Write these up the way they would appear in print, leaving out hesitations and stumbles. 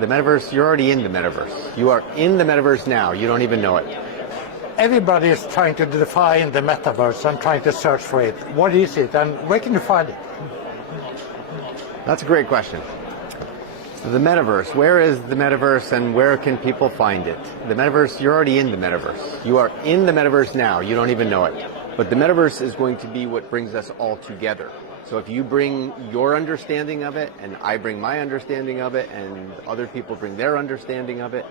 The metaverse, you're already in the metaverse. You are in the metaverse now. You don't even know it. Everybody is trying to define the metaverse and trying to search for it. What is it and where can you find it? That's a great question. So the metaverse, where is the metaverse and where can people find it? The metaverse, you're already in the metaverse. You are in the metaverse now. You don't even know it. But the metaverse is going to be what brings us all together. So if you bring your understanding of it and I bring my understanding of it and other people bring their understanding of it,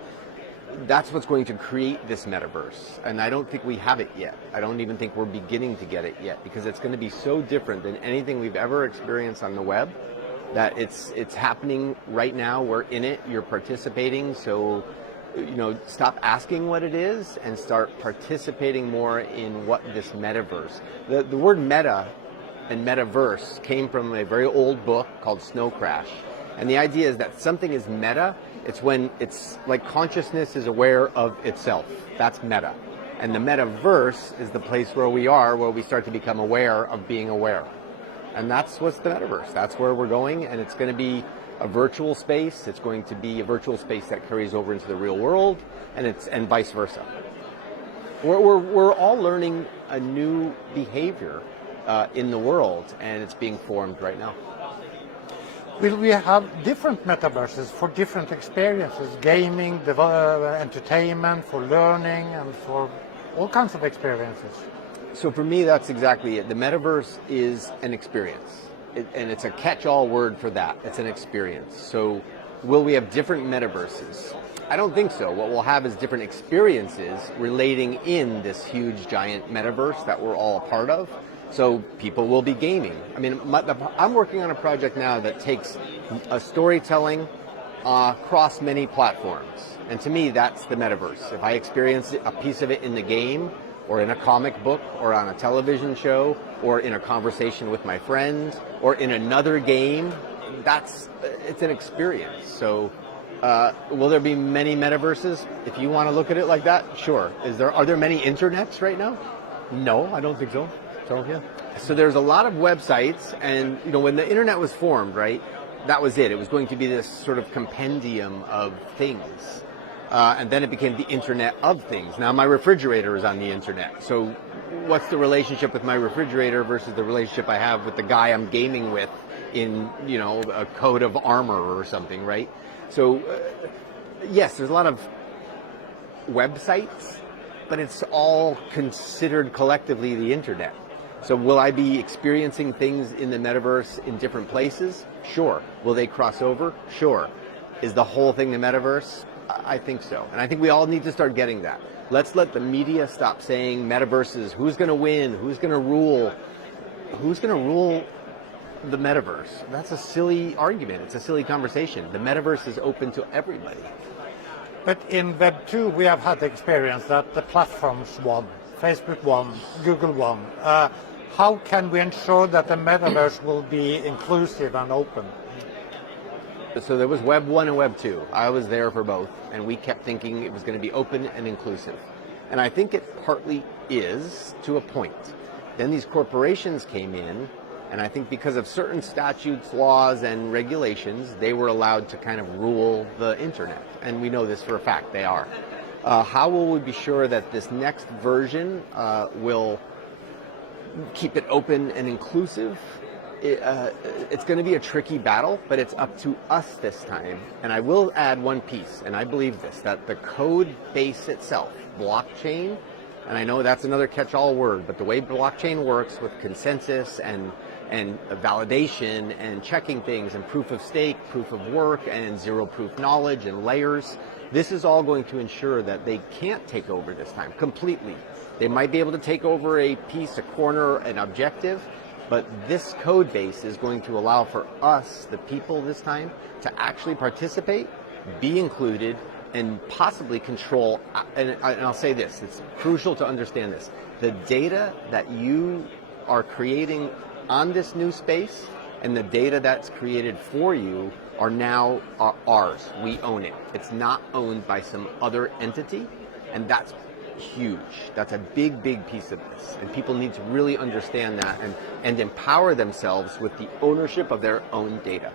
that's what's going to create this metaverse. And I don't think we have it yet. I don't even think we're beginning to get it yet because it's going to be so different than anything we've ever experienced on the web that it's happening right now. We're in it, you're participating. So, stop asking what it is and start participating more in what this metaverse. The word meta and metaverse came from a very old book called Snow Crash. And the idea is that something is meta, it's when it's like consciousness is aware of itself. That's meta. And the metaverse is the place where we are, where we start to become aware of being aware. And that's what's the metaverse. That's where we're going, and it's going to be a virtual space. It's going to be a virtual space that carries over into the real world, and vice versa. We're all learning a new behavior in the world, and it's being formed right now. Will we have different metaverses for different experiences, gaming, entertainment, for learning, and for all kinds of experiences? So for me, that's exactly it. The metaverse is an experience, and it's a catch-all word for that. It's an experience. So will we have different metaverses? I don't think so. What we'll have is different experiences relating in this huge, giant metaverse that we're all a part of. So people will be gaming. I mean, I'm working on a project now that takes a storytelling across many platforms. And to me, that's the metaverse. If I experience a piece of it in the game, or in a comic book, or on a television show, or in a conversation with my friend, or in another game, it's an experience. So will there be many metaverses? If you want to look at it like that, sure. Are there many internets right now? No, I don't think so. So, yeah. So there's a lot of websites, and when the internet was formed, right, that was it. It was going to be this sort of compendium of things. And then it became the Internet of Things. Now my refrigerator is on the internet. So what's the relationship with my refrigerator versus the relationship I have with the guy I'm gaming with in, a coat of armor or something, right? So yes, there's a lot of websites, but it's all considered collectively the internet. So will I be experiencing things in the metaverse in different places? Sure. Will they cross over? Sure. Is the whole thing the metaverse? I think so. And I think we all need to start getting that. Let's let the media stop saying metaverses, who's going to win, who's going to rule. Who's going to rule the metaverse? That's a silly argument. It's a silly conversation. The metaverse is open to everybody. But in Web 2, we have had the experience that the platforms won. Facebook won, Google won. How can we ensure that the metaverse will be inclusive and open? So there was Web 1 and Web 2. I was there for both, and we kept thinking it was going to be open and inclusive. And I think it partly is to a point. Then these corporations came in, and I think because of certain statutes, laws, and regulations, they were allowed to kind of rule the internet. And we know this for a fact, they are. How will we be sure that this next version will keep it open and inclusive? It's going to be a tricky battle, but it's up to us this time. And I will add one piece, and I believe this, that the code base itself, blockchain, and I know that's another catch-all word, but the way blockchain works with consensus and validation and checking things and proof of stake, proof of work, and zero proof knowledge and layers, this is all going to ensure that they can't take over this time completely. They might be able to take over a piece, a corner, an objective, but this code base is going to allow for us, the people this time, to actually participate, be included, and possibly control. And I'll say this, it's crucial to understand this. The data that you are creating on this new space and the data that's created for you are now ours. We own it. It's not owned by some other entity, and that's huge. That's a big, big piece of this. And people need to really understand that and empower themselves with the ownership of their own data.